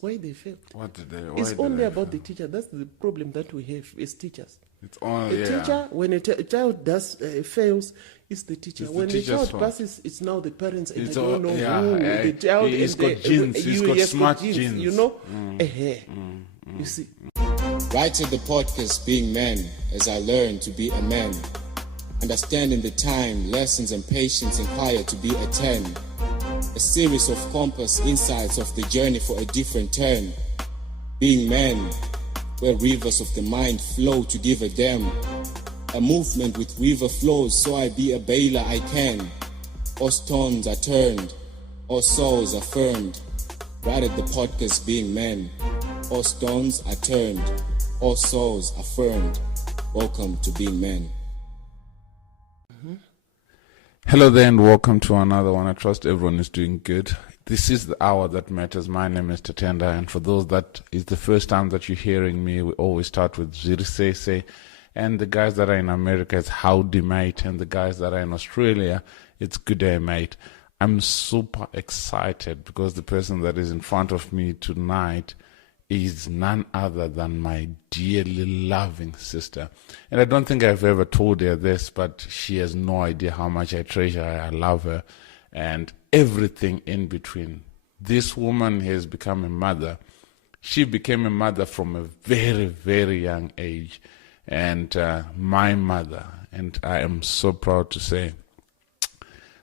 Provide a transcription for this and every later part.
Why they failed. What did they? It's only about the teacher. That's the problem that we have as teachers. It's only a teacher. When a child does fails, it's the teacher. It's when the the child fault. passes, it's now the parents. And It's I don't know who the child. He's and got genes. He's got smart genes. You know. You see. Writhit the podcast being man as I learn to be a man. Understanding the time, lessons and patience inquire to be a 10. A series of compass insights of the journey for a different turn. Being man, where rivers of the mind flow to give a damn. A movement with river flows, so I be a bailer I can. All stones are turned, all souls affirmed. Writhit the podcast being man. All stones are turned, all souls affirmed. Welcome to being man. Hello there and welcome to another one. I trust everyone is doing good. This is the hour that matters. My name is Tatenda, and for those that is the first time that you're hearing me, we always start with Zirisese, and the guys that are in America, it's howdy mate, and the guys that are in Australia, it's good day mate. I'm super excited because the person that is in front of me tonight is none other than my dearly loving sister. And I don't think I've ever told her this, but she has no idea how much I treasure her, I love her, and everything in between. This woman has become a mother. She became a mother from a very, very young age, and my mother. And I am so proud to say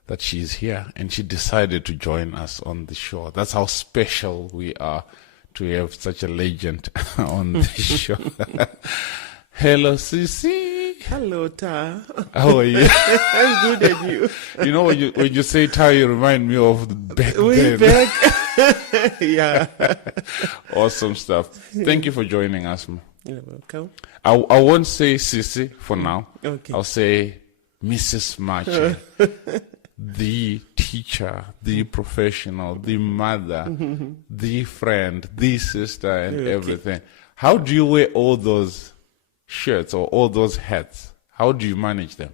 that she's here, and she decided to join us on the show. That's how special we are to have such a legend on the show. Hello, Sisi. Hello, Ta. How are you? I'm good, and you? You know, when you say Ta, you remind me of the back Way then. back. Yeah. Awesome stuff. Thank you for joining us. You're welcome. I won't say Sisi for now. Okay. I'll say Mrs. Mache. The teacher, the professional, the mother, the friend, the sister, and everything. How do you wear all those shirts or all those hats? How do you manage them?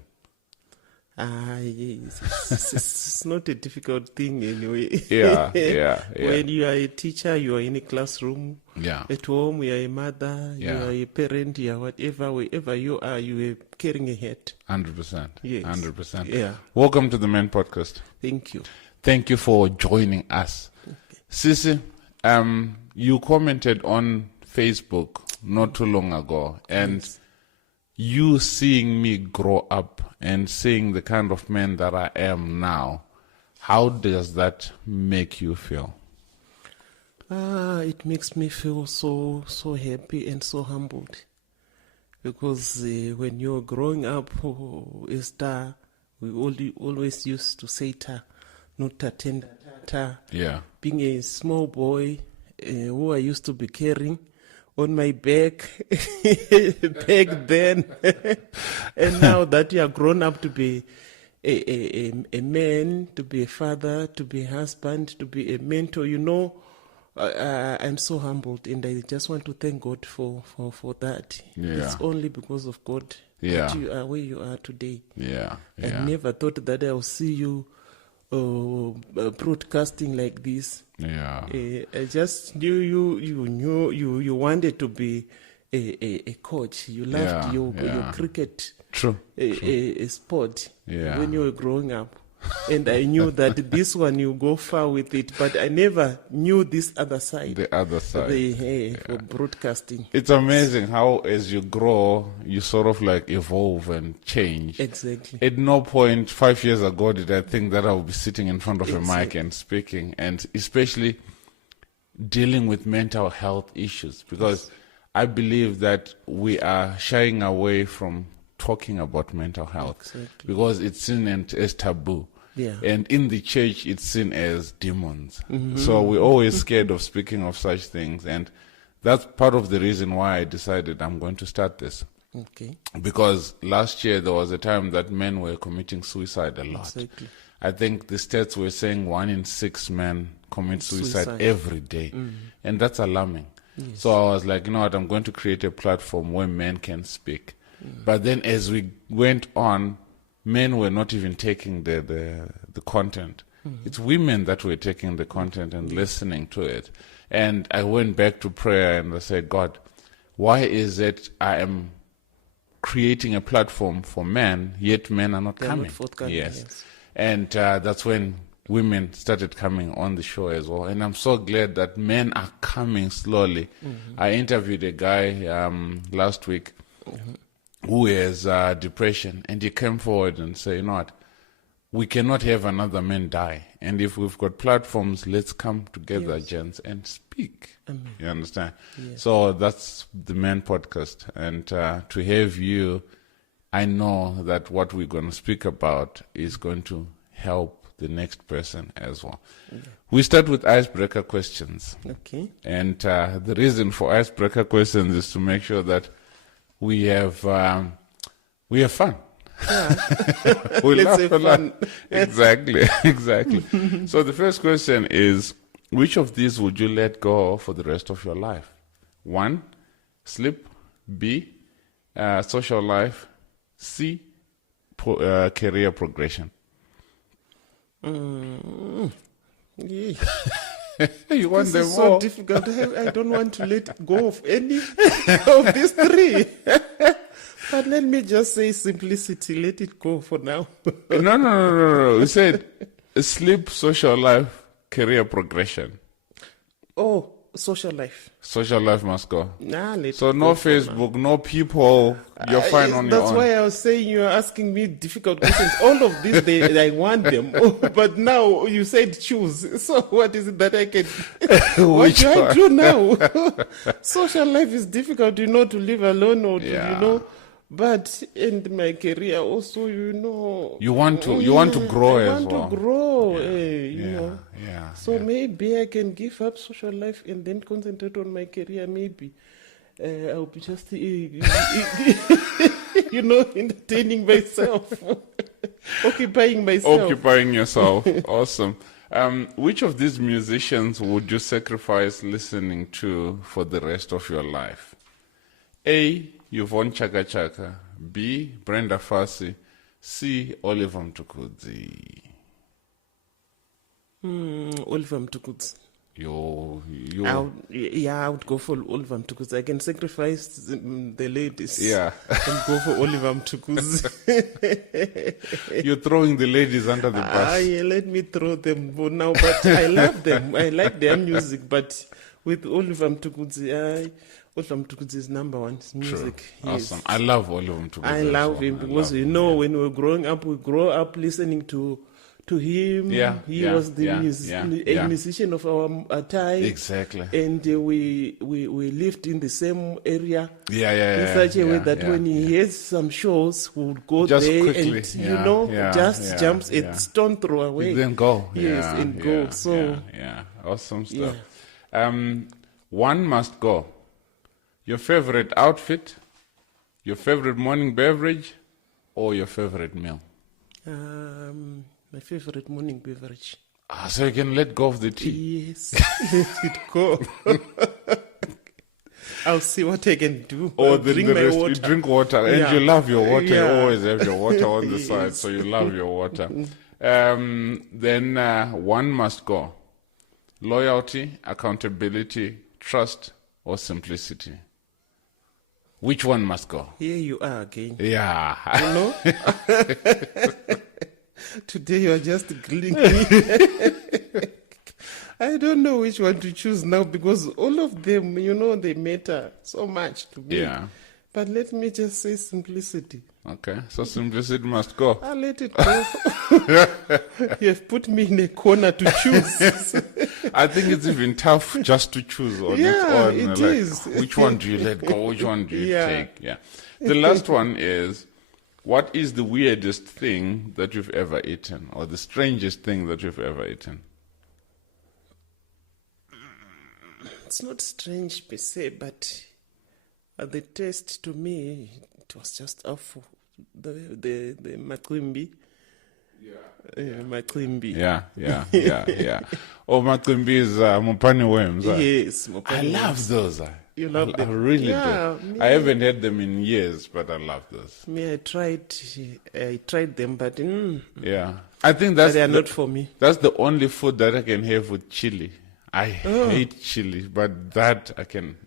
Yes. It's not a difficult thing anyway. Yeah. When you are a teacher, you are in a classroom. Yeah. At home, you are a mother, you Yeah. are a parent, you are whatever, wherever you are carrying a hat. 100%. Yes. 100%. Yeah. Welcome to the M.A.N podcast. Thank you. Thank you for joining us. Sisi, you commented on Facebook not too long ago, and you seeing me grow up and seeing the kind of man that I am now, how does that make you feel? It makes me feel so happy and so humbled. Because when you're growing up, a star, we always used to say Ta, not Tatenda, Ta. Yeah. Being a small boy who I used to be carrying on my back back then. And now that you are grown up to be a man, to be a father, to be a husband, to be a mentor, you know, I'm so humbled, and I just want to thank God for that. Yeah. It's only because of God that you are where you are today. Yeah. I never thought that I'll see you broadcasting like this. Yeah. I just knew you wanted to be a coach. You loved your cricket True. A sport when you were growing up. And I knew that this one you go far with it, but I never knew this other side. The other side. For broadcasting. It's amazing how as you grow, you sort of like evolve and change. Exactly. At no point 5 years ago did I think that I would be sitting in front of a mic and speaking, and especially dealing with mental health issues, because I believe that we are shying away from talking about mental health because it's seen as taboo. Yeah. And in the church, it's seen as demons. So we're always scared of speaking of such things. And that's part of the reason why I decided I'm going to start this. Okay. Because last year, there was a time that men were committing suicide a lot. Exactly. I think the stats were saying 1 in 6 men commit suicide every day. And that's alarming. Yes. So I was like, you know what, I'm going to create a platform where men can speak. But then as we went on, men were not even taking the content. It's women that were taking the content and listening to it. And I went back to prayer and I said, God, why is it I am creating a platform for men, yet men are not They're coming? not forthcoming, yes. And that's when women started coming on the show as well. And I'm so glad that men are coming slowly. I interviewed a guy last week who has depression, and he came forward and said, you know what, we cannot have another man die. And if we've got platforms, let's come together, gents, and speak. You understand? Yes. So that's the M.A.N podcast. And to have you, I know that what we're going to speak about is going to help the next person as well. We start with icebreaker questions. Okay. And the reason for icebreaker questions is to make sure that we have fun. We Let's laugh have a lot. fun. Exactly. So the first question is, which of these would you let go for the rest of your life? 1, sleep. B, social life. C, career progression. Yeah. You want This them is so all? difficult. I don't want to let go of any of these three. But let me just say simplicity. Let it go for now. No. We said sleep, social life, career progression. Oh, social life. Social life must go. Nah, let So it no go for now. Facebook, no people. You're fine on your That's own. why I was saying you're asking me difficult questions. All of these, I want them. Oh, but now you said choose. So what is it that I can... what Which do I one? do now? Social life is difficult, to live alone or Yeah. to, But in my career also, You want to grow I as want well. to grow, Yeah. So maybe I can give up social life and then concentrate on my career. Maybe I'll be just, entertaining myself, occupying myself. Occupying yourself. Awesome. Which of these musicians would you sacrifice listening to for the rest of your life? A, Yvonne Chaka Chaka. B, Brenda Fassie. C, Oliver Mtukudzi. Oliver Mtukudzi. I would go for Oliver Mtukudzi. I can sacrifice the ladies. Yeah. And go for Oliver Mtukudzi. You're throwing the ladies under the bus. Let me throw them for now. But I love them. I like their music. But with Oliver Mtukudzi, Oliver Mtukudzi is number one. His music. True. Yes. Awesome. I love Oliver Mtukudzi. I love him because when we were growing up, we grow up listening to him. He was the musician of our time. Exactly. And we lived in the same area. In such a way that when he has some shows, we would go just there quickly, and jumps a stone throw away. Then go. Yes, and go. So Awesome stuff. One must go. Your favorite outfit, your favorite morning beverage, or your favorite meal? My favorite morning beverage. So you can let go of the tea. Yes, let it go. I'll see what I can do. Or drink the my rest, water. you drink water, and you love your water. You Yeah. always have your water on the side, Yes. so you love your water. Then one must go. Loyalty, accountability, trust, or simplicity. Which one must go? Here you are again. Yeah. Today you are just grilling me. I don't know which one to choose now because all of them, they matter so much to me. Yeah. But let me just say simplicity. Okay, so simplicity must go. I'll let it go. You have put me in a corner to choose. I think it's even tough just to choose on its own. It is. Which one do you let go? Which one do you Yeah. take? Yeah. The last one is, what is the weirdest thing that you've ever eaten, or the strangest thing that you've ever eaten? It's not strange per se, but the taste to me, it was just awful. The Macrimbi. Macrimbi. Yeah. Oh, Macrimbi is Mopani worms. Yes, I love those. You love I them? really Yeah, do. me- I haven't had them in years, but I love those. Me, I tried them, but Yeah. I think that's they are not for me. That's the only food that I can have with chili. I hate chili, but that I can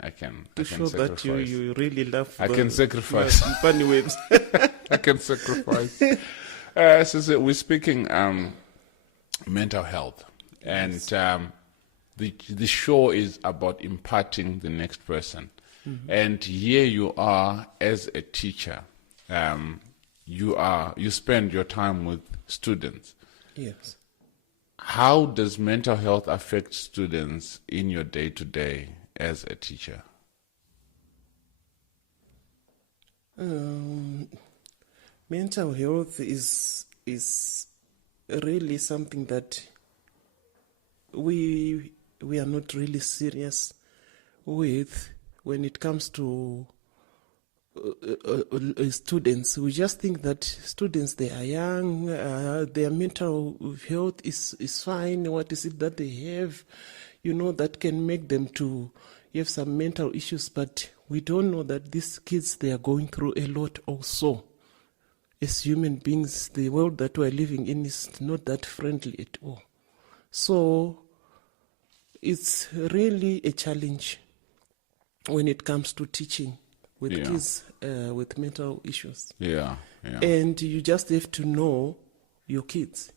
To show sacrifice. that you really love I can sacrifice. funny waves. I can sacrifice. So we're speaking mental health, and the show is about imparting the next person. And here you are as a teacher. You spend your time with students. Yes. How does mental health affect students in your day-to-day as a teacher? Mental health is really something that we are not really serious with when it comes to students. We just think that students, they are young, their mental health is fine. What is it that they have, that can make them to have some mental issues? But we don't know that these kids, they are going through a lot also. As human beings, the world that we're living in is not that friendly at all. So it's really a challenge when it comes to teaching with kids with mental issues. Yeah. And you just have to know your kids.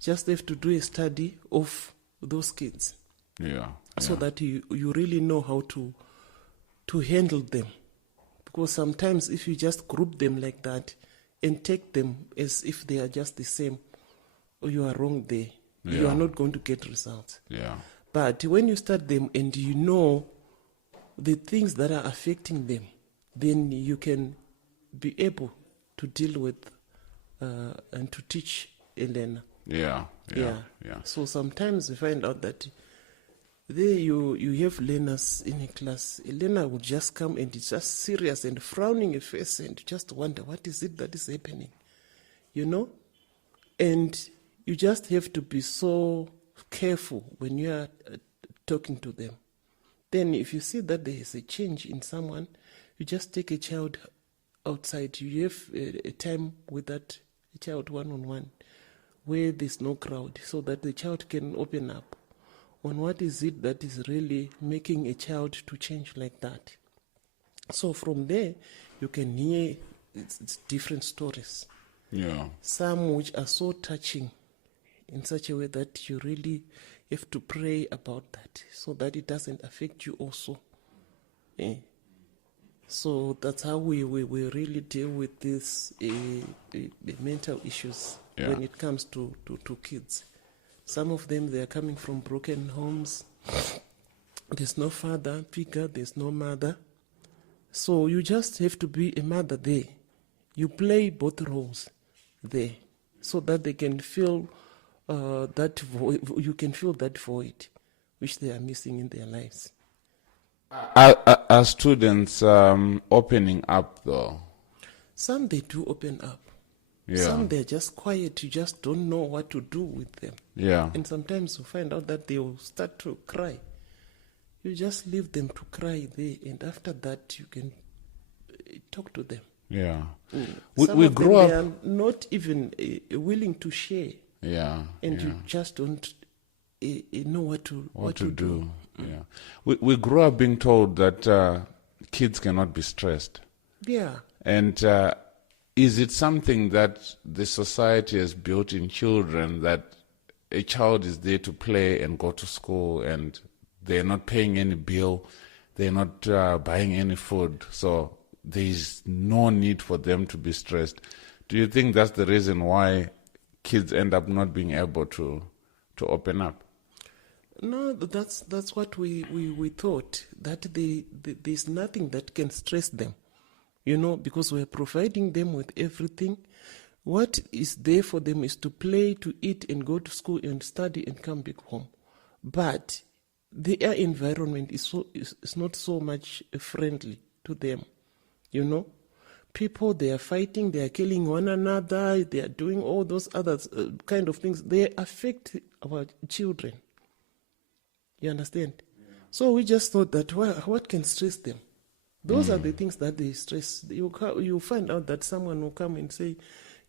Just have to do a study of those kids. So that you really know how to handle them. Because sometimes if you just group them like that and take them as if they are just the same, you are wrong there. You are not going to get results. But when you start them and you know the things that are affecting them, then you can be able to deal with and to teach a learner. So sometimes we find out that there you have learners in a class. A learner will just come and it's just serious and frowning a face and just wonder what is it that is happening, And you just have to be so careful when you are talking to them. Then if you see that there is a change in someone, you just take a child outside. You have a time with that child one-on-one where there's no crowd so that the child can open up on what is it that is really making a child to change like that. So from there, you can hear it's different stories. Some which are so touching in such a way that you really have to pray about that so that it doesn't affect you also. So that's how we really deal with this the mental issues when it comes to kids. Some of them, they are coming from broken homes. There's no father figure, there's no mother. So you just have to be a mother there. You play both roles there so that they can feel that void. You can fill that void which they are missing in their lives. Are students opening up though? Some they do open up. Some they're just quiet. You just don't know what to do with them. And sometimes you find out that they will start to cry. You just leave them to cry there, and after that you can talk to them. We grow up. They are not even willing to share. And you just don't know what to do. We grew up being told that kids cannot be stressed. And is it something that the society has built in children, that a child is there to play and go to school and they're not paying any bill, they're not buying any food, so there's no need for them to be stressed? Do you think that's the reason why kids end up not being able to open up? No, that's what we thought, that there's nothing that can stress them, because we're providing them with everything. What is there for them is to play, to eat, and go to school and study and come back home. But their environment is not so much friendly to them, People, they are fighting, they are killing one another, they are doing all those other kind of things. They affect our children. You understand? So we just thought that what can stress them? Those are the things that they stress. You find out that someone will come and say,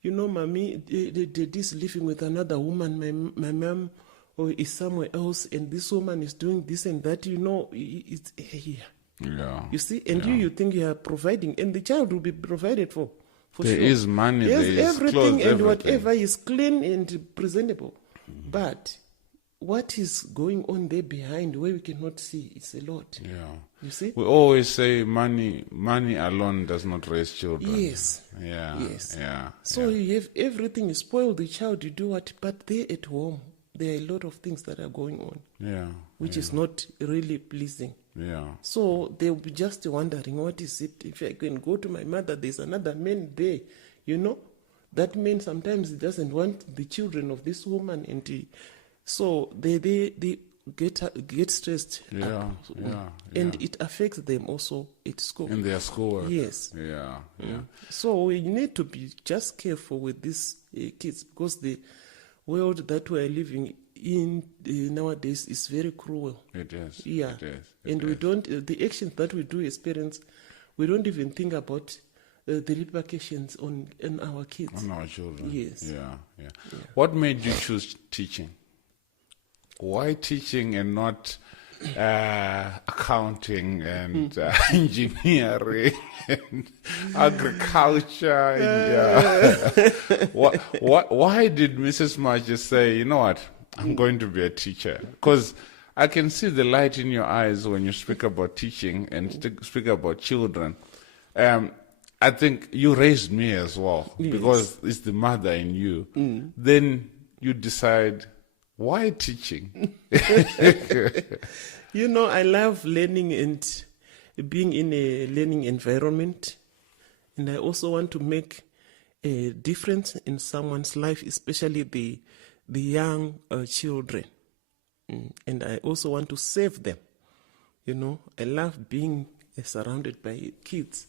mommy, this living with another woman. My mom or is somewhere else, and this woman is doing this and that, it's here. Yeah. You see, and you think you are providing, and the child will be provided for There sure. is money, Yes, there is everything clothes, and everything. whatever is clean and presentable. But what is going on there behind where we cannot see, it's a lot. Yeah. You see? We always say money alone does not raise children. Yes. Yeah. Yes. Yeah. So you have everything, you spoil the child, you do what, but there at home, there are a lot of things that are going on, Yeah. which is not really pleasing. Yeah. So they'll be just wondering, what is it? If I can go to my mother, there's another man there, That man sometimes doesn't want the children of this woman, and so they get stressed Yeah. up. Yeah. And it affects them also at school. In their schoolwork. Yes. Yeah. Yeah. So we need to be just careful with these kids, because the world that we are living in nowadays is very cruel. It is. Yeah. It is. And we don't, the actions that we do as parents, we don't even think about the repercussions on our kids. On our children. Yes. Yeah. What made you choose teaching? Why teaching and not accounting and engineering and agriculture? Why did Mrs. Mache say, you know what, I'm going to be a teacher? Because I can see the light in your eyes when you speak about teaching and speak about children. I think you raised me as well, because it's the mother in you. Then you decide, why teaching? I love learning and being in a learning environment. And I also want to make a difference in someone's life, especially the young children. And I also want to save them. I love being surrounded by kids,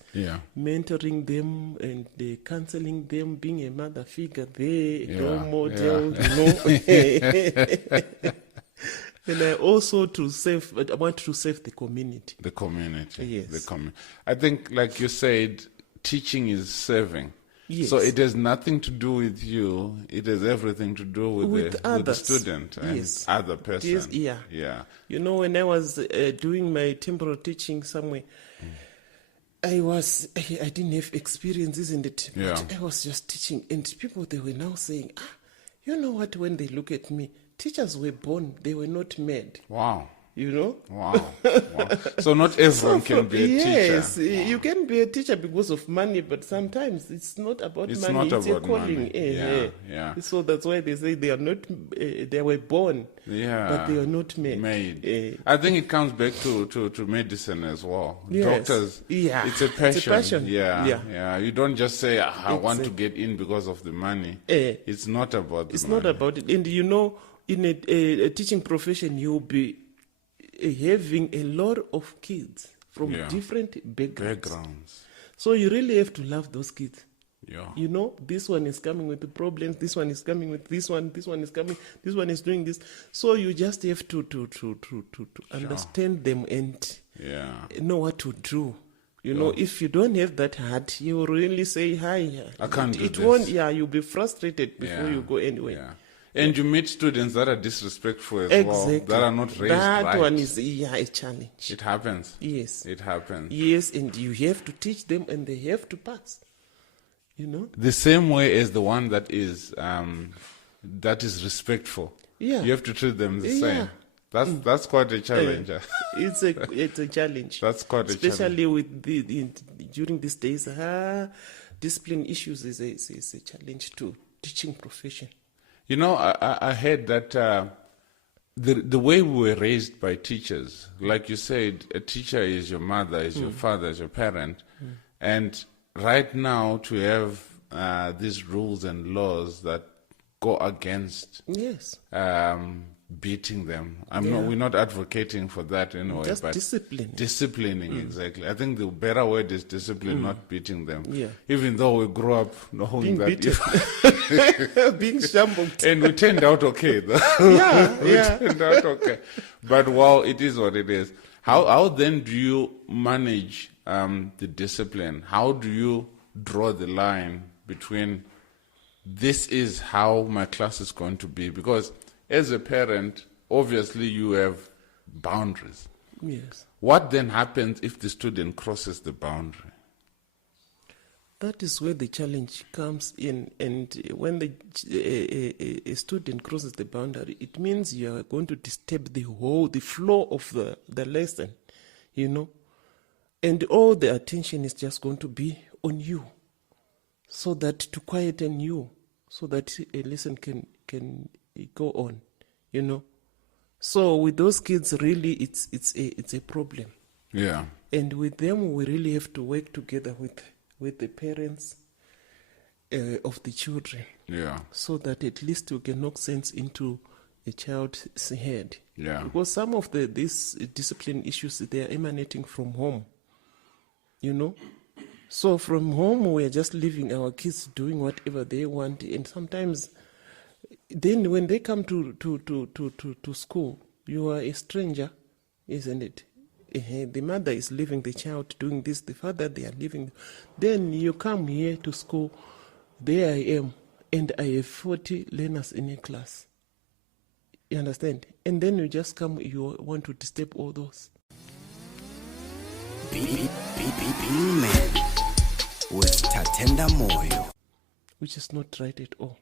mentoring them and counseling them, being a mother figure there, role model, And I also I want to save the community. The community. Yes. I think, like you said, teaching is serving. Yes. So it has nothing to do with you. It has everything to do with the student and other person. Yes, yeah. When I was doing my temporal teaching somewhere, I didn't have experience, isn't it? But I was just teaching, and people, they were now saying, you know what, when they look at me, teachers were born, they were not made. Wow. Wow. So not everyone can be a teacher. Yes, you can be a teacher because of money, but sometimes it's not about money. It's a calling. Yeah. So that's why they say they are not. They were born, but they are not made. I think it comes back to medicine as well. Yes. Doctors, it's a passion. It's a passion. Yeah. You don't just say, I want to get in because of the money. It's not about the money. It's not about it. And in a teaching profession, you'll be having a lot of kids from different backgrounds. So you really have to love those kids. Yeah. This one is coming with the problems, this one is coming with this one is coming, this one is doing this. So you just have to understand them and know what to do. If you don't have that heart, you really say, hi. I can't do it this. Won't, you'll be frustrated before you go anywhere. Yeah. And you meet students that are disrespectful as well, that are not raised right. That one is a challenge. It happens. Yes. It happens. Yes, and you have to teach them, and they have to pass. The same way as the one that is respectful. Yeah. You have to treat them the same. That's quite a challenge. It's a challenge. That's quite a challenge. Especially with during these days, discipline issues is a challenge to teaching profession. I heard that the way we were raised by teachers, like you said, a teacher is your mother, is your father, is your parent. And right now to have these rules and laws that go against beating them. We're not advocating for that anyway. Just but disciplining, exactly. I think the better word is discipline, not beating them. Yeah. Even though we grew up knowing being shambled. And we turned out okay, though. Turned out okay. But it is what it is. How then do you manage the discipline? How do you draw the line between this is how my class is going to be? Because as a parent, obviously you have boundaries. Yes. What then happens if the student crosses the boundary? That is where the challenge comes in. And when a student crosses the boundary, it means you are going to disturb the flow of the lesson, you know. And all the attention is just going to be on you, so that to quieten you, so that a lesson can go on, you know. So with those kids, really, it's a problem. Yeah. And with them, we really have to work together with the parents of the children. Yeah. So that at least we can knock sense into a child's head. Yeah. Because some of these discipline issues, they are emanating from home, you know. So from home, we are just leaving our kids doing whatever they want, and sometimes, then when they come to school, you are a stranger, isn't it? The mother is leaving the child doing this, the father, they are leaving. Then you come here to school, there I am, and I have 40 learners in a class. You understand? And then you just come, you want to disturb all those. M.A.N with Tatenda Moyo. Which is not right at all.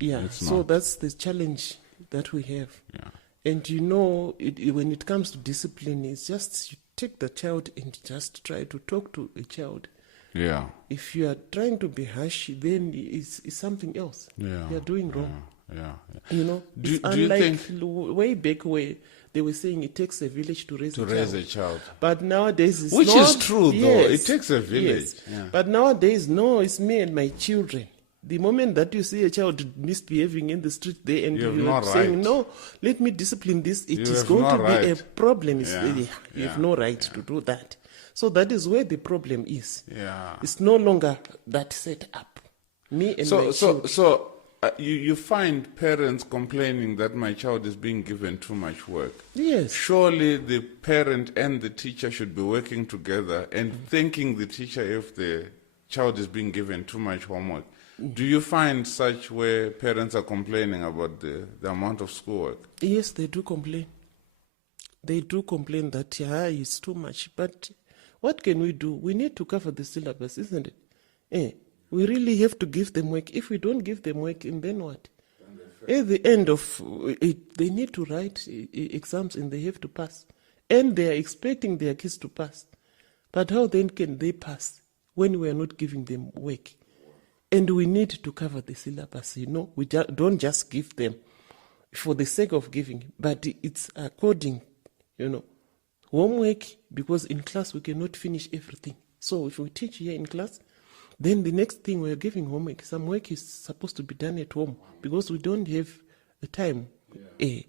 Yeah, It's so not. that's the challenge that we have. Yeah. And you know, when it comes to discipline, it's just you take the child and just try to talk to a child. Yeah. If you are trying to be harsh, then it's something else. Yeah. You are doing wrong. Yeah. You know, Do it's you unlike think way back where they were saying it takes a village to raise a child? But nowadays it's Which not. is true, though. Yes, It takes a village. yes. Yeah. But nowadays, no, it's me and my children. The moment that you see a child misbehaving in the street there and You have you no are saying, right. no, let me discipline this, it You is have going no to be a right. problem. Yeah. You Yeah. have no right to do that. So that is where the problem is. Yeah. It's no longer that set up. Me and my children. So you find parents complaining that my child is being given too much work. Yes. Surely the parent and the teacher should be working together and thanking the teacher if the child is being given too much homework. Do you find such where parents are complaining about the amount of schoolwork? Yes, they do complain. They do complain that it's too much. But what can we do? We need to cover the syllabus, isn't it? We really have to give them work. If we don't give them work, and then what? At the end of it, they need to write exams and they have to pass. And they are expecting their kids to pass. But how then can they pass when we are not giving them work? And we need to cover the syllabus, you know. We don't just give them for the sake of giving, but it's according, you know, homework, because in class we cannot finish everything. So if we teach here in class, then the next thing we're giving homework, some work is supposed to be done at home because we don't have the time. You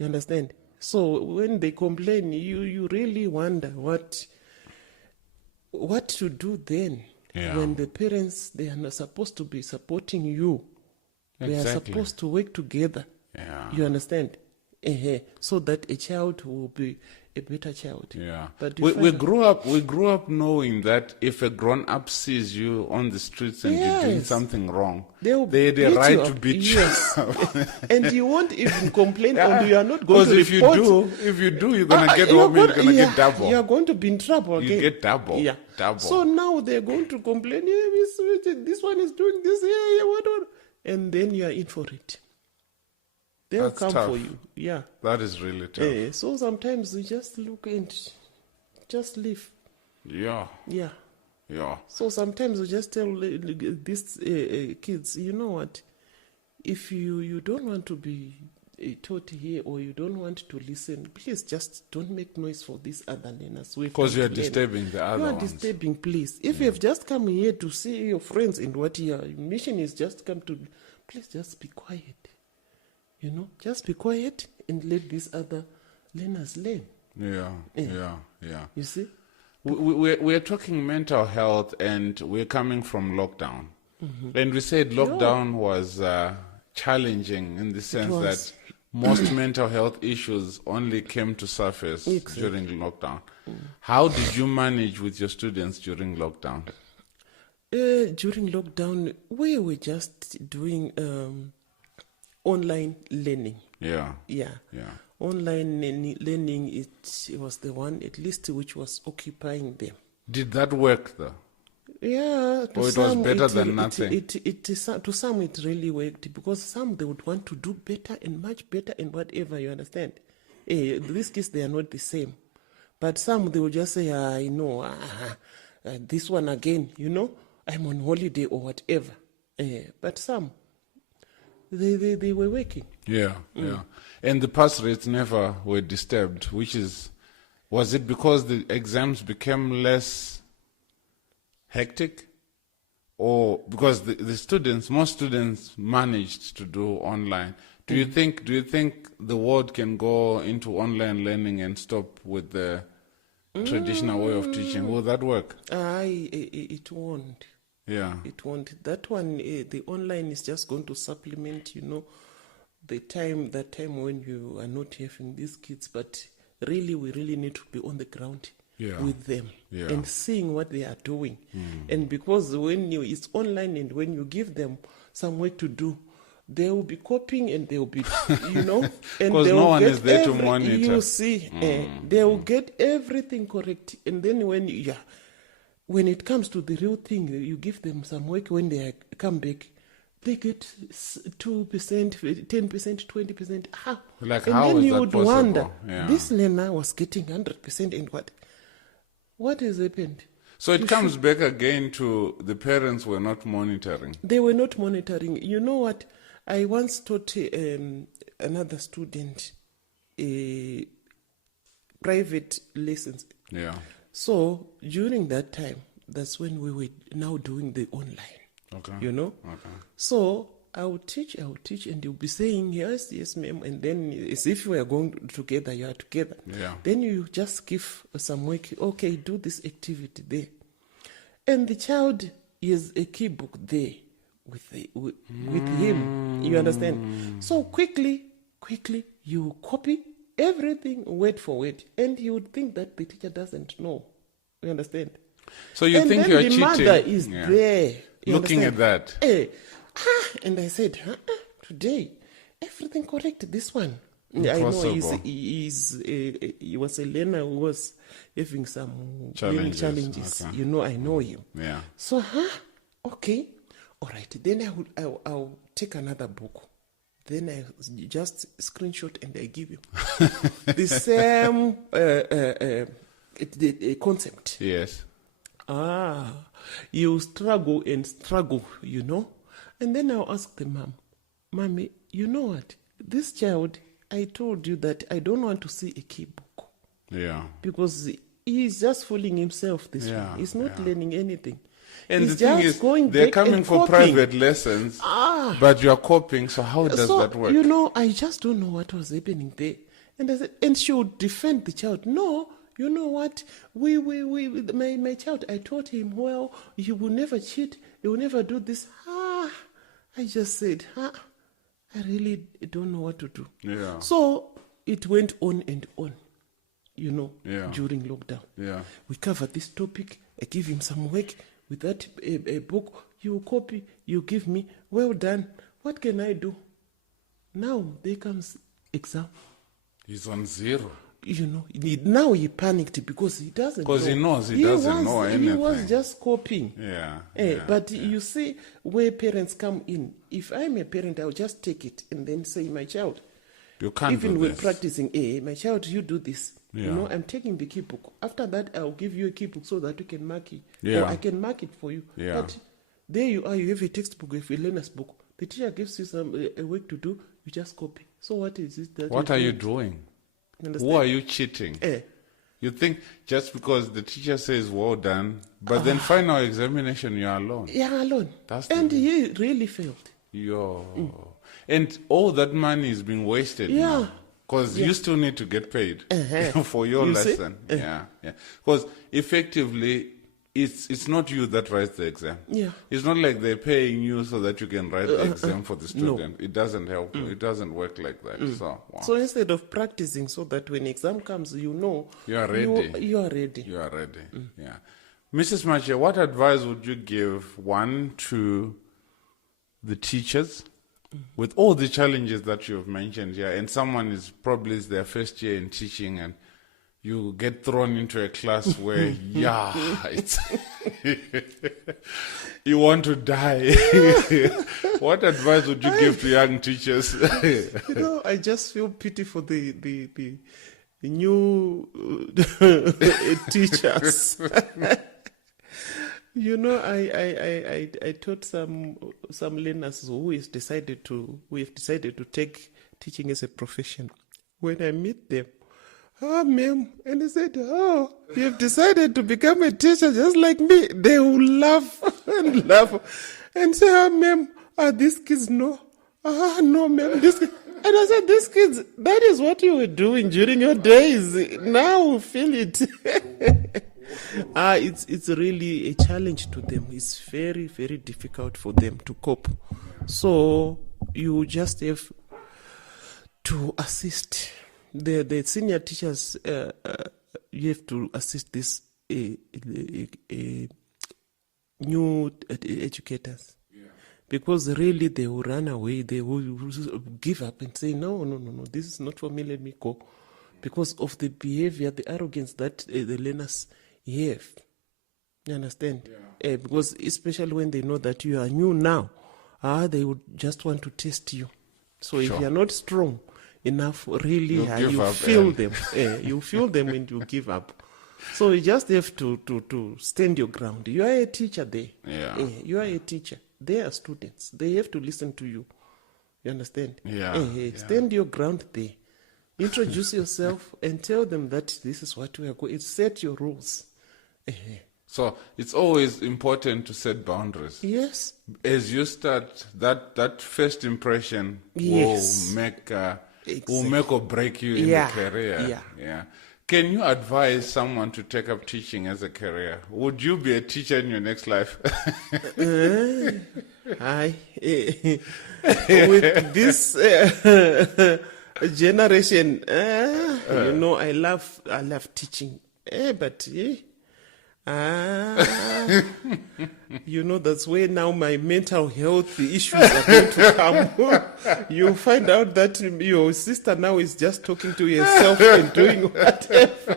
understand? So when they complain, you really wonder what to do then. Yeah. When the parents, they are not supposed to be supporting you. They are Exactly. supposed to work together. Yeah. You understand? So that a child will be a better child. Yeah. But We grew up knowing that if a grown up sees you on the streets and you're doing Yes. something wrong, They will they had beat a right you to up. beat Yes. you. And you won't even complain, or you are not going Because to report. if you do, you're gonna get home and you're gonna get double. You are going to be in trouble You again. get double. Yeah. Double. So now they're going to complain, this one is doing this, what. And then you are in for it. They'll That's come tough. for you. Yeah. That is really tough. So sometimes we just look and just leave. Yeah. Yeah. Yeah. So sometimes we just tell these kids, you know what? If you don't want to be taught here, or you don't want to listen, please just don't make noise for these other learners. Because you are disturbing the other You are ones. disturbing, please. If you have just come here to see your friends and what your mission is, just come to, please just be quiet. You know, just be quiet and let these other learners learn. Yeah. You see? We're talking mental health, and we're coming from lockdown. Mm-hmm. And we said lockdown was challenging in the sense that most mental health issues only came to surface during lockdown. How did you manage with your students during lockdown? During lockdown, we were just doing online learning. Yeah. Yeah. Online learning, it was the one at least which was occupying them. Did that work though? Yeah, Or it was better than nothing? To some it really worked, because some they would want to do better and much better and whatever, you understand. These kids, they are not the same. But some, they will just say, I know, this one again, I'm on holiday or whatever. But some, they were working. Yeah. And the pass rates never were disturbed, was it because the exams became less hectic? Or because most students managed to do online? Do you think the world can go into online learning and stop with the traditional way of teaching? Will that work? It won't. Yeah. It won't. That one, the online is just going to supplement, that time when you are not having these kids. But really, we really need to be on the ground with them and seeing what they are doing. And because when it's online and when you give them some work to do, they will be copying and they will be, and because no one is there to monitor. You see, they will get everything correct. And then when it comes to the real thing, you give them some work. When they come back, they get 2%, 10%, 20%. How? Like, and how then is you that would possible? wonder, Yeah. this learner was getting 100%, and what has happened? So it comes back again to the parents were not monitoring. They were not monitoring. You know what? I once taught another student private lessons. Yeah. So during that time, that's when we were now doing the online. Okay. Okay. So I would teach, and you'll be saying, yes, ma'am. And then as if we are going together, you are together. Yeah. Then you just give some work. Okay, do this activity there. And the child is a key book there with him. You understand? So quickly, you copy everything word for word. And you would think that the teacher doesn't know. You understand? So you think you're cheating? And the mother is there. Looking at that. And I said, today, everything correct, this one. Impossible. I know he was a learner who was having some challenges. Okay. I know him. Yeah. So, okay. All right. Then I'll take another book. Then I just screenshot and I give you the same concept. Yes. You struggle, and then I'll ask the mom, Mommy, you know what? This child, I told you that I don't want to see a key book. Yeah. Because he's just fooling himself this way. He's not learning anything. And he's the thing is, they're coming for private lessons, but you're copying, so how does that work? I just don't know what was happening there. And I said, and she would defend the child. No, you know what? My child, I taught him, well, he will never cheat, he will never do this. I just said, I really don't know what to do. Yeah. So it went on and on, during lockdown. Yeah. We covered this topic. I give him some work with that a book. You copy, you give me. Well done. What can I do? Now there comes exam. He's on zero. Now he panicked because he doesn't know. Because he knows he doesn't know anything. He was just copying. But you see where parents come in. If I'm a parent, I'll just take it and then say, my child, you can't even do when this. Practicing, my child, you do this. Yeah. I'm taking the key book. After that, I'll give you a key book so that you can mark it. Yeah. Or I can mark it for you. Yeah. But there you are, you have a textbook, you have a learner's book. The teacher gives you some a work to do, you just copy. So what is it that what are you doing? Who are you cheating? You think just because the teacher says well done, but then final examination you're alone. Yeah, alone. He really failed. And all that money is being wasted. Yeah. Because you still need to get paid for your lesson. Yeah. Because effectively, it's not you that writes the exam. Yeah. It's not like they're paying you so that you can write the exam for the student. No. It doesn't help. It doesn't work like that. So instead of practicing so that when exam comes, you are ready. You are ready. You are ready. Yeah. Mrs. Mache, what advice would you give, one, to the teachers with all the challenges that you've mentioned here, and someone is probably their first year in teaching, and you get thrown into a class where, it's you want to die. What advice would you give to young teachers? I just feel pity for the new teachers. I taught some learners who have decided to take teaching as a profession. When I meet them, ma'am, and they said, you have decided to become a teacher just like me. They will laugh and laugh and say, ma'am, these kids no. No, ma'am, this kid. And I said, these kids, that is what you were doing during your days. Now feel it. It's really a challenge to them. It's very, very difficult for them to cope. So you just have to assist the senior teachers. You have to assist these new educators. Because really they will run away, they will give up and say, no, this is not for me, let me go. Because of the behavior, the arrogance that the learners have. You understand? Yeah. Because especially when they know that you are new now, they would just want to test you. So if you are not strong enough, really, you feel them. You feel them and you give up. So you just have to stand your ground. You are a teacher there. Yeah. You are a teacher. They are students. They have to listen to you. You understand? Yeah. Stand your ground there. Introduce yourself and tell them that this is what we are going. Set your rules. So it's always important to set boundaries. Yes. As you start, that first impression will make or break you in the career. Yeah. Can you advise someone to take up teaching as a career? Would you be a teacher in your next life? With this generation, I love teaching. But that's where now my mental health issues are going to come. You find out that your sister now is just talking to herself and doing whatever.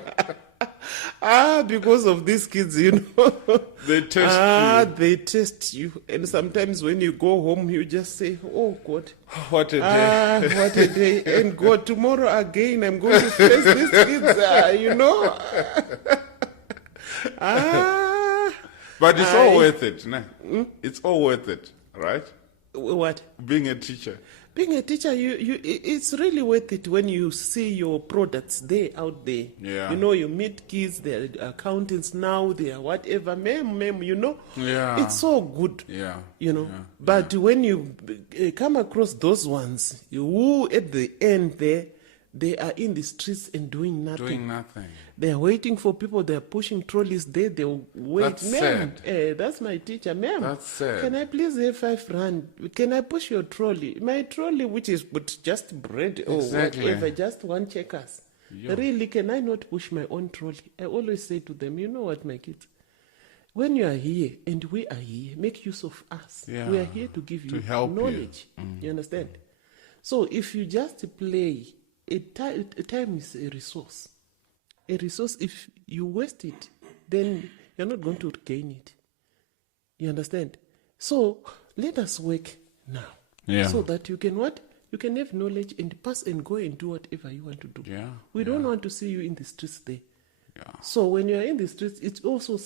Because of these kids, They test you. They test you. And sometimes when you go home, you just say, oh, God. What a day. What a day. And God, tomorrow again, I'm going to face these kids, But it's all worth it, no? It's all worth it, right? What? Being a teacher. Being a teacher, it's really worth it when you see your products there out there. Yeah. You meet kids, they're accountants now, they are whatever, ma'am, Yeah. It's so good. Yeah. But when you come across those ones, who at the end they are in the streets and doing nothing. They're waiting for people. They're pushing trolleys there. They'll wait. That's ma'am, sad. That's my teacher. Ma'am, that's sad. Can I please have 5 rand? Can I push your trolley? My trolley, which is but just bread or whatever, just 1 checkers. Really, can I not push my own trolley? I always say to them, you know what, my kids? When you are here and we are here, make use of us. Yeah. We are here to give you knowledge. You understand? So if you just play, time is a resource. A resource, if you waste it, then you're not going to gain it. You understand? So let us work now. So that you can what? You can have knowledge and pass and go and do whatever you want to do. We don't want to see you in the streets there. So when you are in the streets, it also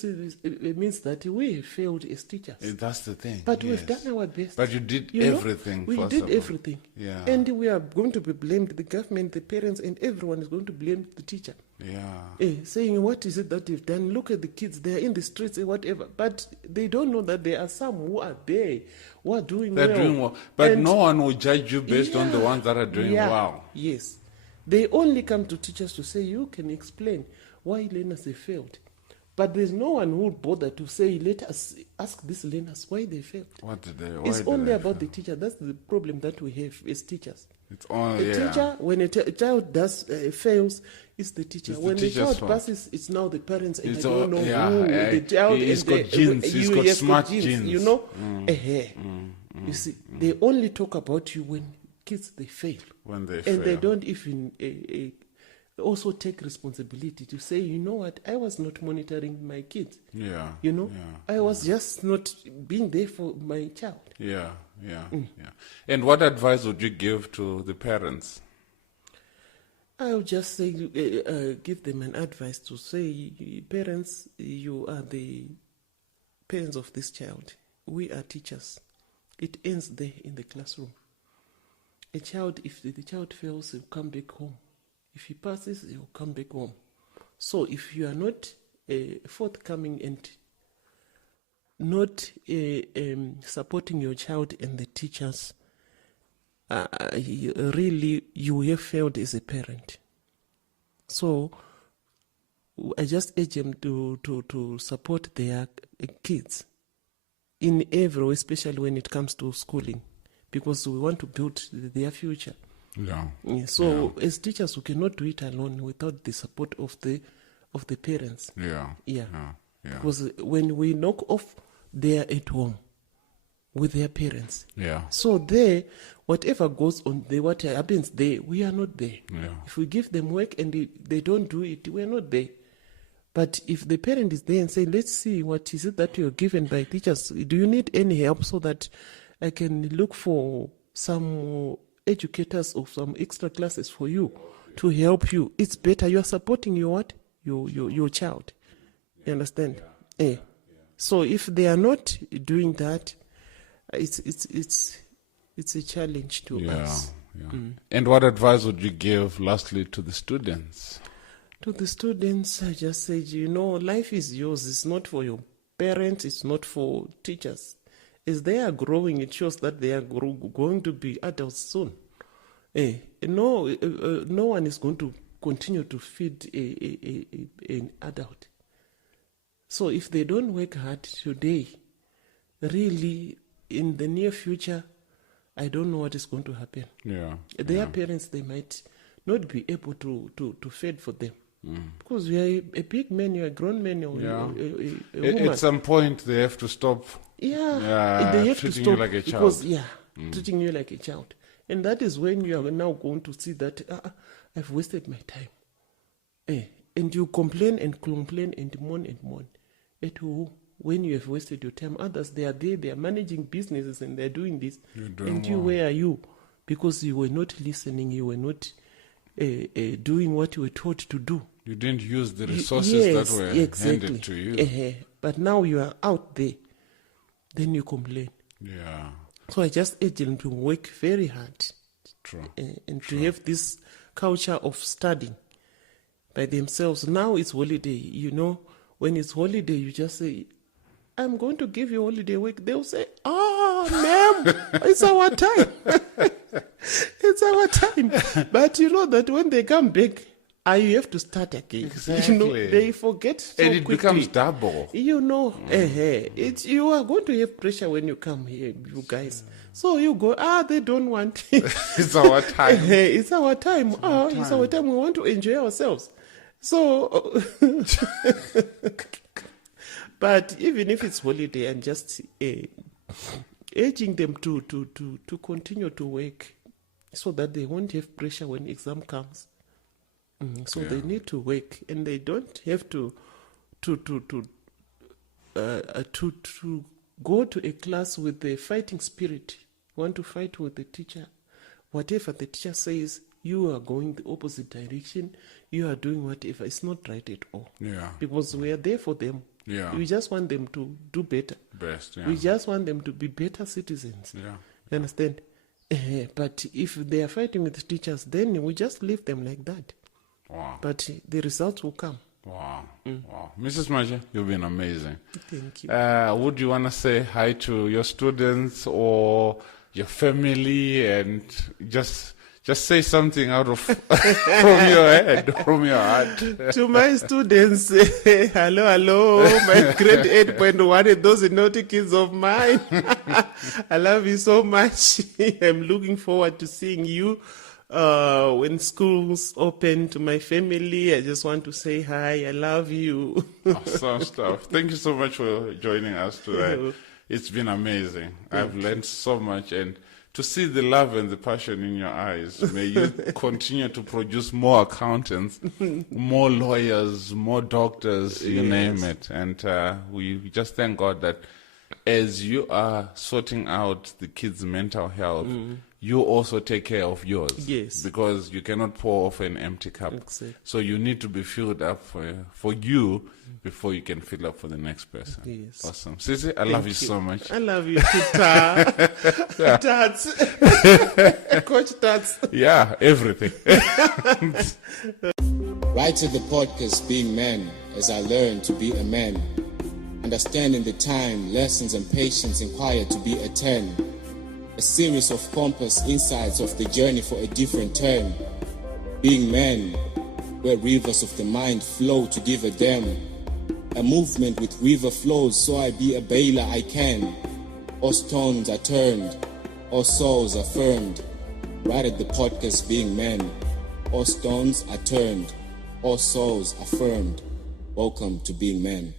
it means that we have failed as teachers. That's the thing. But we've done our best. But you did everything. We did everything. Yeah. And we are going to be blamed. The government, the parents, and everyone is going to blame the teacher. Saying, what is it that you've done? Look at the kids. They're in the streets and whatever. But they don't know that there are some who are there who are doing well. They're doing well. But no one will judge you based on the ones that are doing well. Yes. They only come to teachers to say, you can explain why learners have failed. But there's no one who would bother to say, let us ask these learners why they failed. It's only about the teacher. That's the problem that we have as teachers. It's only, teacher, when a child fails, it's the teacher. When the child passes, it's now the parents. And I don't know who the child he's got genes. He's got smart genes. You see, they only talk about you when kids, they fail. When they And fail. they don't even also take responsibility to say, you know what, I was not monitoring my kids. Yeah. You know, Yeah. I was just not being there for my child. Yeah. And what advice would you give to the parents? I would just say, give them an advice to say, parents, you are the parents of this child. We are teachers. It ends there in the classroom. A child, if the child fails, he'll come back home. If he passes, he'll come back home. So if you are not forthcoming and not supporting your child and the teachers, really you have failed as a parent. So I just urge them to support their kids in every way, especially when it comes to schooling, because we want to build their future. Yeah. So as teachers, we cannot do it alone without the support of the parents. Yeah. Because when we knock off, they are at home with their parents. Yeah. So there, whatever goes on there, what happens there, we are not there. Yeah. If we give them work and they don't do it, we are not there. But if the parent is there and say, let's see, what is it that you are given by teachers? Do you need any help so that I can look for some educators or some extra classes for you to help you? It's better. You are supporting your what? Your child. You understand? Yeah. So if they are not doing that, it's a challenge to us. Yeah. And what advice would you give, lastly, to the students? To the students, I just said, life is yours. It's not for your parents. It's not for teachers. As they are growing, it shows that they are going to be adults soon. No one is going to continue to feed an adult. So if they don't work hard today, really, in the near future, I don't know what is going to happen. Yeah. Their parents, they might not be able to feed for them. Because we are a big man, you're a grown man, or a woman. At some point, they have to stop. They have to treating stop you like a child. because treating you like a child, and that is when you are now going to see that I've wasted my time. And you complain and moan. At who? When you have wasted your time, others they are there, they are managing businesses and they are doing this. And you, where are you? Because you were not listening, you were not doing what you were taught to do. You didn't use the resources that were handed to you. But now you are out there, then you complain. Yeah. So I just urge them to work very hard. True. And to have this culture of studying by themselves. Now it's holiday, when it's holiday, you just say, I'm going to give you holiday week. They'll say, ma'am, it's our time. It's our time. But you know that when they come back, you have to start again. Exactly. They forget so and it quickly. becomes double. You are going to have pressure when you come here, you guys. So you go, they don't want. It's our time. It's our time. It's our time. We want to enjoy ourselves. So, but even if it's holiday, I'm just urging them to continue to work so that they won't have pressure when exam comes. So they need to work, and they don't have to go to a class with a fighting spirit. Want to fight with the teacher? Whatever the teacher says, you are going the opposite direction. You are doing whatever. It's not right at all. Yeah. Because we are there for them. Yeah. We just want them to do better. Best. Yeah. We just want them to be better citizens. Yeah. You understand? But if they are fighting with the teachers, then we just leave them like that. Wow. But the results will come. Wow. Wow. Mrs. Mache, you've been amazing. Thank you. Would you want to say hi to your students or your family and just say something out of from your head, from your heart? To my students, hello, my grade 8.1 and those naughty kids of mine. I love you so much. I'm looking forward to seeing you when schools open. To my family, I just want to say hi. I love you. Awesome stuff. Thank you so much for joining us today. It's been amazing. I've learned so much, and to see the love and the passion in your eyes. May you continue to produce more accountants, more lawyers, more doctors, you name it. And we just thank God that as you are sorting out the kids' mental health, you also take care of yours. Yes. Because you cannot pour off an empty cup. Exactly. So you need to be filled up for you before you can fill up for the next person. Yes. Awesome. Sisi, I love you so much. I love you too, Tats. Coach Tats. Yeah, everything. Wrthit the podcast Being Man, as I learn to be a man. Understanding the time, lessons and patience required to be a 10. A series of compass insights of the journey for a different turn. Being man, where rivers of the mind flow to give a damn. A movement with river flows, so I be a bailer I can. All stones are turned, all souls affirmed. Wrthit the podcast Being Man. All stones are turned, all souls affirmed. Welcome to Being Man.